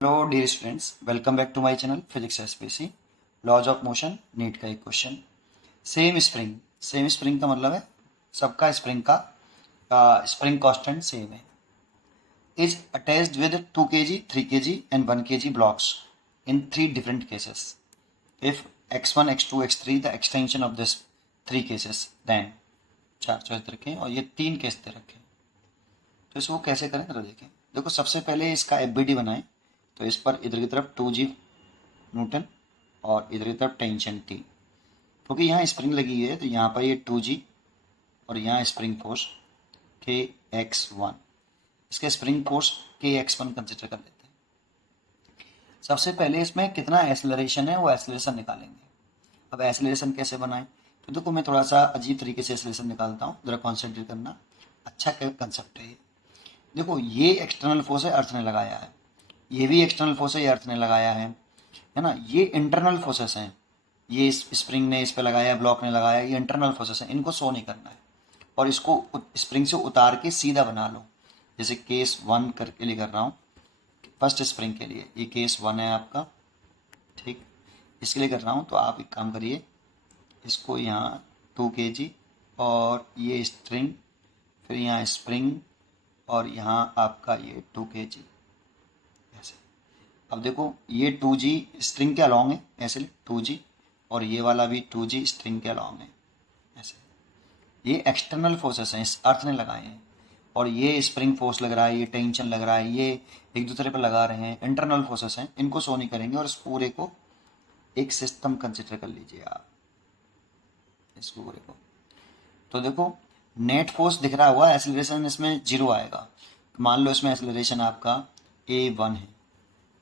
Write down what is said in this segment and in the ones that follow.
Hello dear students, welcome back to my channel physics SPC. Laws of motion NEET का एक question. Same spring का मतलब है सबका स्प्रिंग का स्प्रिंग कांस्टेंट सेम है। Is attached with 2 kg, 3 kg and 1 kg blocks in 3 different cases. If x1, x2, x3 the extension of this 3 cases, then 4 choice रखें और ये 3 केस दे रखें। तो इसको कैसे करें जरा देखें। देखो, सबसे पहले इसका एफबीडी बनाएं। तो इस पर इधर की तरफ 2G न्यूटन और इधर की तरफ टेंशन T, क्योंकि यहाँ स्प्रिंग लगी है तो यहाँ पर ये 2G और यहाँ स्प्रिंग फोर्स KX1। इसके स्प्रिंग फोर्स KX1 कंसिडर कर लेते हैं। सबसे पहले इसमें कितना एक्सेलरेशन है वो एक्सेलरेशन निकालेंगे। अब एक्सेलरेशन कैसे बनाएं, तो देखो मैं थोड़ा सा अजीब तरीके से एक्सेलरेशन निकालता हूँ, जरा कॉन्सेंट्रेट करना। अच्छा कंसेप्ट है ये। देखो, ये एक्सटर्नल फोर्स है, अर्थ ने लगाया है। ये भी एक्सटर्नल फोर्स है, ये अर्थ ने लगाया है ना। ये इंटरनल फोर्सेस हैं। ये स्प्रिंग ने इस पे लगाया, ब्लॉक ने लगाया, ये इंटरनल फोर्सेस हैं, इनको शो नहीं करना है। और इसको स्प्रिंग से उतार के सीधा बना लो। जैसे केस 1 करके लिए कर रहा हूँ, फर्स्ट स्प्रिंग के लिए ये केस 1 है आपका, ठीक। इसके लिए कर रहा हूँ तो आप एक काम करिए, इसको यहाँ 2 kg और ये स्ट्रिंग, फिर यहाँ स्प्रिंग और यहाँ आपका ये 2 kg ऐसे। अब देखो, ये 2G स्ट्रिंग के अलॉन्ग है, ऐसे 2G, और ये वाला भी 2G स्ट्रिंग के अलॉन्ग है ऐसे। ये एक्सटर्नल फोर्सेस हैं, इस अर्थ ने लगाए हैं। और ये स्प्रिंग फोर्स लग रहा है, ये टेंशन लग रहा है, ये एक दूसरे पर लगा रहे हैं, इंटरनल फोर्सेस हैं, इनको शो नहीं करेंगे। और इस पूरे को एक सिस्टम कंसिडर कर लीजिए आप, इस पूरे को। तो देखो, नेट फोर्स दिख रहा हुआ, एक्सेलरेशन इसमें 0 आएगा। मान लो इसमें एक्सेलरेशन आपका A1 है,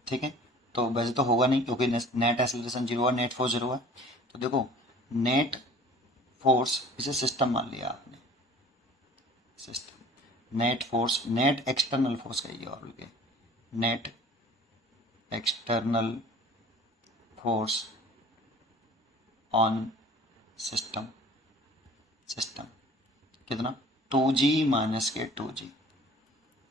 ठीक है। तो वैसे तो होगा नहीं, क्योंकि नेट एक्सेलरेशन 0 है, नेट फोर्स 0 है। तो देखो, नेट फोर्स, इसे सिस्टम मान लिया आपने, system. Net force, net external force कहिए और बल्कि net external force on system. System कितना, 2G माइनस के 2G,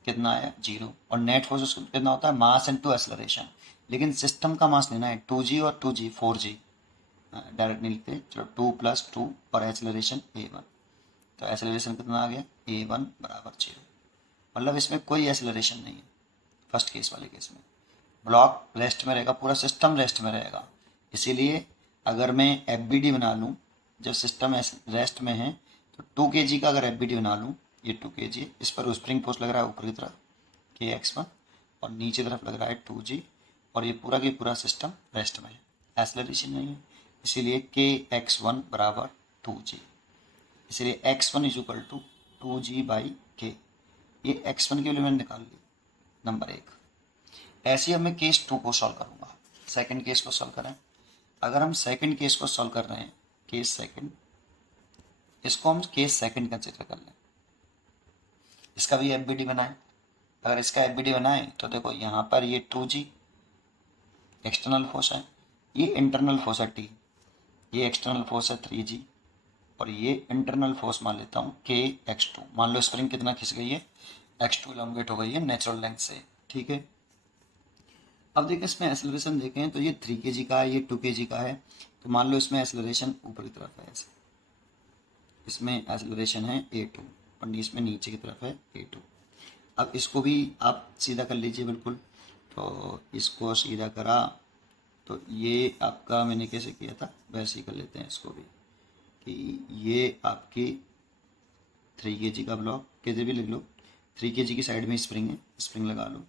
कितना आया 0। और नेट फोर्स कितना होता है, मास इनटू एक्सेलरेशन। लेकिन सिस्टम का मास लेना है 2G और 2G 4G, डायरेक्ट नहीं लिखते, चलो 2 + 2 और एक्सेलरेशन A1। तो एक्सेलरेशन कितना आ गया, A1 बराबर 0। मतलब इसमें कोई एक्सेलरेशन नहीं है फर्स्ट केस वाले केस में। ब्लॉक रेस्ट में रहेगा, पूरा सिस्टम रेस्ट में रहेगा। इसीलिए अगर मैं एफबीडी बना लूँ, जब सिस्टम रेस्ट में है, तो 2 kg का अगर एफबीडी बना लूँ, ये 2 kg, इस पर स्प्रिंग फोर्स लग रहा है ऊपर की तरफ KX1 और नीचे तरफ लग रहा है 2G, और ये पूरा की पूरा सिस्टम रेस्ट में है, एक्सेलरेशन नहीं है। इसीलिए KX1 बराबर 2G। इसलिए x1 = 2G/K। ये x1 की वैल्यू मैंने निकाल ली, नंबर 1। ऐसे ही अब मैं केस 2 को सॉल्व करूँगा। सेकंड केस को सॉल्व करें। अगर हम सेकंड केस को सॉल्व कर रहे हैं, केस सेकंड, इसको हम केस सेकंड कंसिडर कर लें। इसका भी एफबीडी बनाएं। अगर इसका एफबीडी बनाएं तो देखो, यहाँ पर ये 2G एक्सटर्नल फोर्स है, ये इंटरनल फोर्स है T, ये एक्सटर्नल फोर्स है 3G, और ये इंटरनल फोर्स मान लेता हूँ KX2। मान लो स्प्रिंग कितना खिंच गई है, X2 इलोंगेट हो गई है नेचुरल लेंथ से, ठीक है। अब देखिए, इसमें एक्सेलरेशन देखें तो ये 3 kg का है, ये 2 kg का है। तो मान लो इसमें एक्सेलरेशन ऊपर की तरफ है ऐसे, इसमें एक्सेलरेशन है A2 और इसमें नीचे की तरफ है A2। अब इसको भी आप सीधा कर लीजिए बिल्कुल। तो इसको सीधा करा तो ये आपका, मैंने कैसे किया था वैसे ही कर लेते हैं इसको भी, कि ये आपकी 3 kg का ब्लॉक, कैसे भी लिख लो, 3 kg की साइड में स्प्रिंग है, स्प्रिंग लगा लो,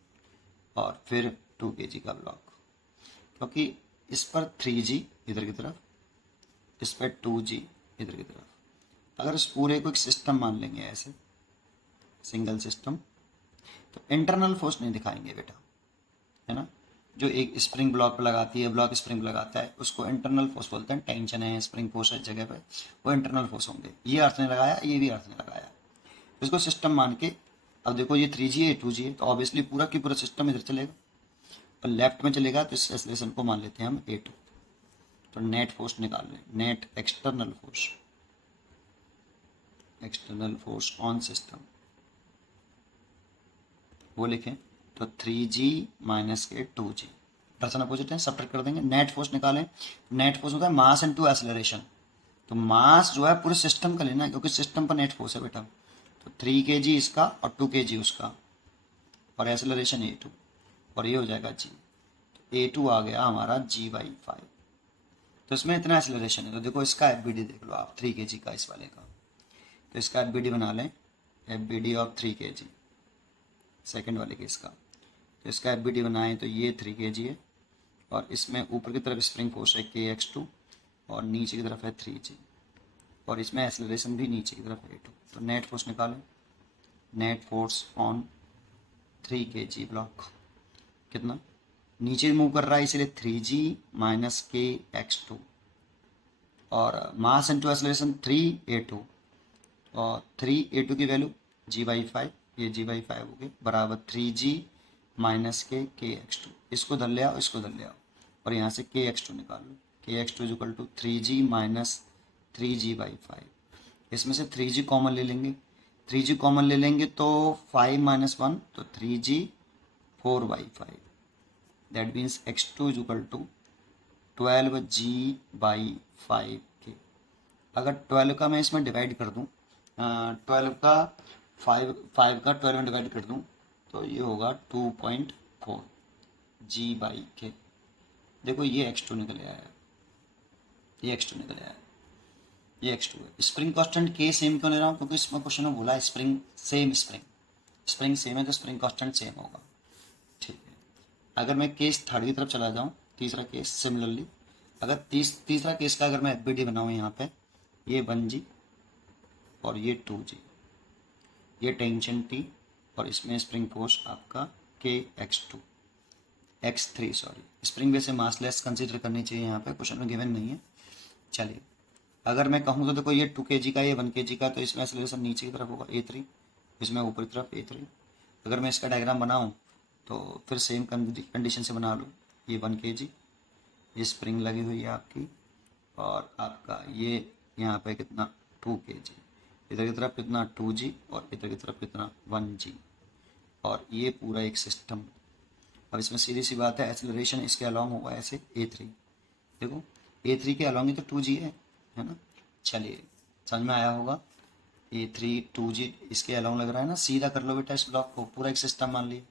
और फिर 2 kg का ब्लॉक, क्योंकि इस पर 3G इधर की तरफ, इस पर 2G इधर की तरफ। अगर इस पूरे को एक सिस्टम मान लेंगे ऐसे, सिंगल सिस्टम, तो इंटरनल फोर्स नहीं दिखाएंगे बेटा, है ना। जो एक स्प्रिंग ब्लॉक पर लगाती है, ब्लॉक स्प्रिंग पर लगाता है, उसको इंटरनल फोर्स बोलते हैं। टेंशन है, स्प्रिंग फोर्स है जगह पे, वो इंटरनल फोर्स होंगे। ये अर्थ ने लगाया, ये भी अर्थ ने लगाया, इसको सिस्टम मान के। अब देखो, ये 3G है, 2G है, तो ऑब्वियसली पूरा की पूरा सिस्टम इधर चलेगा, और लेफ्ट में चलेगा तो इस एक्सेलरेशन को मान लेते हैं हम A2। तो नेट फोर्स निकाल लें, net external force, external force on system, वो लिखें तो 3g माइनस के 2g, डायरेक्शन अपोजिट है, सब्ट्रैक्ट कर देंगे। नेट फोर्स निकालें, नेट फोर्स होता है मास इनटू एक्सेलरेशन। तो मास जो है पूरे सिस्टम का लेना है क्योंकि सिस्टम पर नेट फोर्स है बेटा। तो 3 kg इसका और 2 kg उसका, और एक्सेलरेशन a2, और ये हो जाएगा g। a2 आ गया हमारा g/5। तो इसमें इतना एक्सेलरेशन है। तो देखो इसका एफबीडी देख लो आप 3 kg का, इस वाले का। तो इसका एफबीडी बना लें, एफबीडी ऑफ 3 kg, सेकंड वाले केस का। तो इसका एफबीडी बनाएं तो ये 3 kg है, और इसमें ऊपर की तरफ स्प्रिंग फोर्स है kx2, और नीचे की तरफ है 3g, और इसमें एक्सेलरेशन भी नीचे की तरफ है a2। तो नेट फोर्स निकालें, net force on 3 kg block कितना, नीचे मूव कर रहा है इसलिए 3g माइनस kx2, और मास इनटू एक्सेलरेशन 3a2, और 3a2 की वैल्यू g/5, ये g/5 हो गई, बराबर 3g माइनस के kx2। इसको धर ले आओ, इसको धर ले आओ, और यहाँ से kx2 निकाल लो। kx2 is equal to 3g minus 3g/5। इसमें से 3g कॉमन ले लेंगे, 3g कॉमन ले लेंगे तो 5 माइनस 1, तो 3g 4/5। That means x2 is equal to 12g/5 के। अगर 12 का मैं इसमें डिवाइड कर दूँ, 12 का 5 का 12 में डिवाइड कर दूँ तो ये होगा 2.4 g/k। देखो ये x2 निकल आया है, ये x2 निकल आया है, ये x2 है। स्प्रिंग कांस्टेंट k सेम क्यों ले रहा हूँ, क्योंकि इसमें क्वेश्चन में बोला स्प्रिंग सेम, स्प्रिंग सेम है तो स्प्रिंग कांस्टेंट सेम होगा। ठीक है, अगर मैं केस थर्ड की तरफ चला जाऊँ, तीसरा केस सिमिलरली, अगर तीसरा केस का अगर मैं एफबीडी बनाऊँ यहाँ पे, ये 1g और ये 2g, ये टेंशन t, और इसमें स्प्रिंग फोर्स आपका kx2 x3 सॉरी। स्प्रिंग वैसे मासलेस कंसीडर करनी चाहिए, यहाँ पे क्वेश्चन में गिवन नहीं है। चलिए अगर मैं कहूँ तो देखो ये 2 kg का, ये 1 kg का, तो इसमें एक्सेलरेशन नीचे की तरफ होगा a3, इसमें ऊपर की तरफ a3। अगर मैं इसका डायग्राम बनाऊँ तो फिर सेम कंडीशन से बना लो, ये 1 kg, ये स्प्रिंग लगी हुई है आपकी, और आपका ये यहाँ पे कितना 2 kg, इधर की तरफ कितना 2g, और इधर की तरफ कितना 1g, और ये पूरा एक सिस्टम। अब इसमें सीधी सी बात है, एक्सेलरेशन इसके अलॉन्ग होगा ऐसे a3, देखो a3 के अलॉन्ग ही तो 2g है ना। चलिए समझ में आया होगा, a3 2g इसके अलॉन्ग लग रहा है ना, सीधा कर लो बेटा इस ब्लॉक को, पूरा एक सिस्टम मान लिया।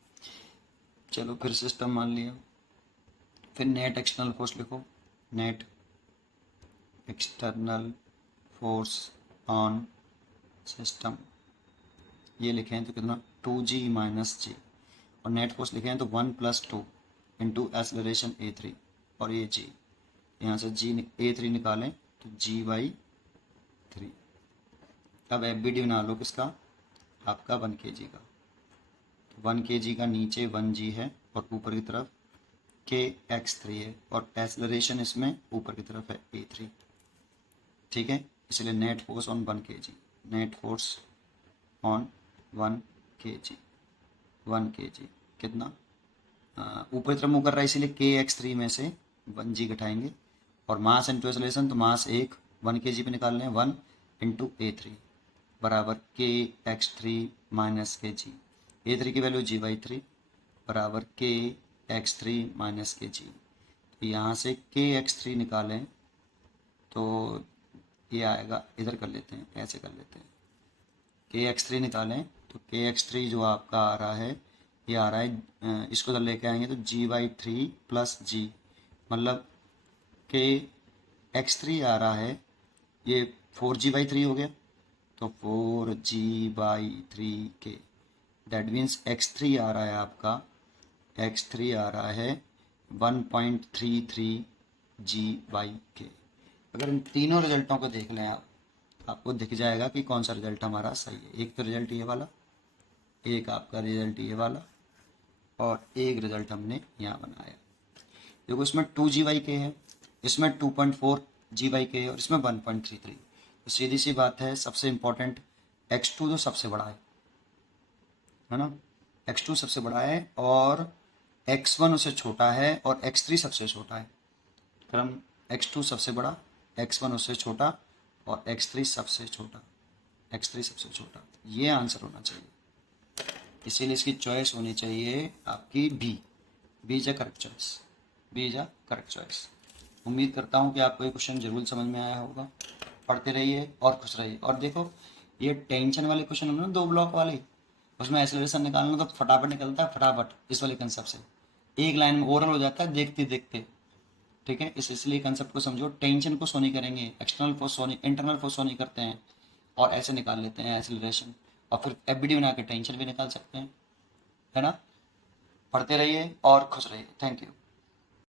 चलो फिर सिस्टम मान लिया, फिर नेट एक्सटर्नल फोर्स लिखो, net external force on system, ये लिखे हैं तो कितना 2g माइनस g, और नेट फोर्स लिखे हैं तो 1 + 2 इंटू एक्सेलरेशन a3, और ये g, यहाँ से a3 निकालें तो g/3। अब एफबीडी बना लो किसका, आपका 1 kg का। तो 1 kg का नीचे 1g है, और ऊपर की तरफ kx3 है, और एक्सेलरेशन इसमें ऊपर की तरफ है a3। ठीक है, इसलिए net force on 1 kg, net force on 1 kg, 1 kg कितना, ऊपर की तरफ मूव कर रहा है इसीलिए kx3 में से 1g घटाएंगे, और मास इंटू एक्सेलरेशन, तो मास 1 kg पे निकाल लें, 1 इंटू a3 बराबर kx3 माइनस kg, a3 की वैल्यू g/3 बराबर kx3 माइनस kg। तो यहाँ से kx3 निकालें तो ये आएगा, इधर कर लेते हैं, ऐसे कर लेते हैं, kx3 निकालें तो kx3 जो आपका आ रहा है, ये आ रहा है, इसको इधर लेके आएंगे तो g/3 प्लस g, मतलब kx3 आ रहा है, ये 4g/3 हो गया, तो 4g/3 के। दैट मीन्स x3 आ रहा है आपका, x3 आ रहा है 1.33 g/k। अगर इन तीनों रिजल्टों को देख लें आप, आपको दिख जाएगा कि कौन सा रिजल्ट हमारा सही है। एक तो रिजल्ट ये वाला, एक आपका रिजल्ट ये वाला, और एक रिजल्ट हमने यहाँ बनाया। देखो इसमें 2g/k है, इसमें 2.4 g/k है, और इसमें 1.33। तो सीधी सी बात है, सबसे इम्पोर्टेंट x2 तो सबसे बड़ा है ना, x2 सबसे बड़ा है, और x1 उससे छोटा है, और x3 सबसे छोटा है। फिर हम x2 सबसे बड़ा, x1 उससे छोटा, और x3 सबसे छोटा, x3 सबसे छोटा, ये आंसर होना चाहिए। इसीलिए इसकी चॉइस होनी चाहिए आपकी B. B is a correct choice. B is a correct choice. उम्मीद करता हूँ कि आपको ये क्वेश्चन जरूर समझ में आया होगा। पढ़ते रहिए और खुश रहिए। और देखो ये टेंशन वाले क्वेश्चन होंगे ना 2 ब्लॉक वाले, उसमें एक्सेलरेशन निकालना तो फटाफट निकलता है, फटाफट इस वाले कंसेप्ट से एक लाइन में ओरल हो जाता है देखते देखते। ठीक है, इसलिए कंसेप्ट को समझो। टेंशन को सो नहीं करेंगे, एक्सटर्नल फोर्स सो नहीं, इंटरनल फोर्स सो नहीं करते हैं और ऐसे निकाल लेते हैं एक्सेलरेशन, और फिर एफबीडी बना के टेंशन भी निकाल सकते हैं, है ना। पढ़ते रहिए और खुश रहिए। Thank you.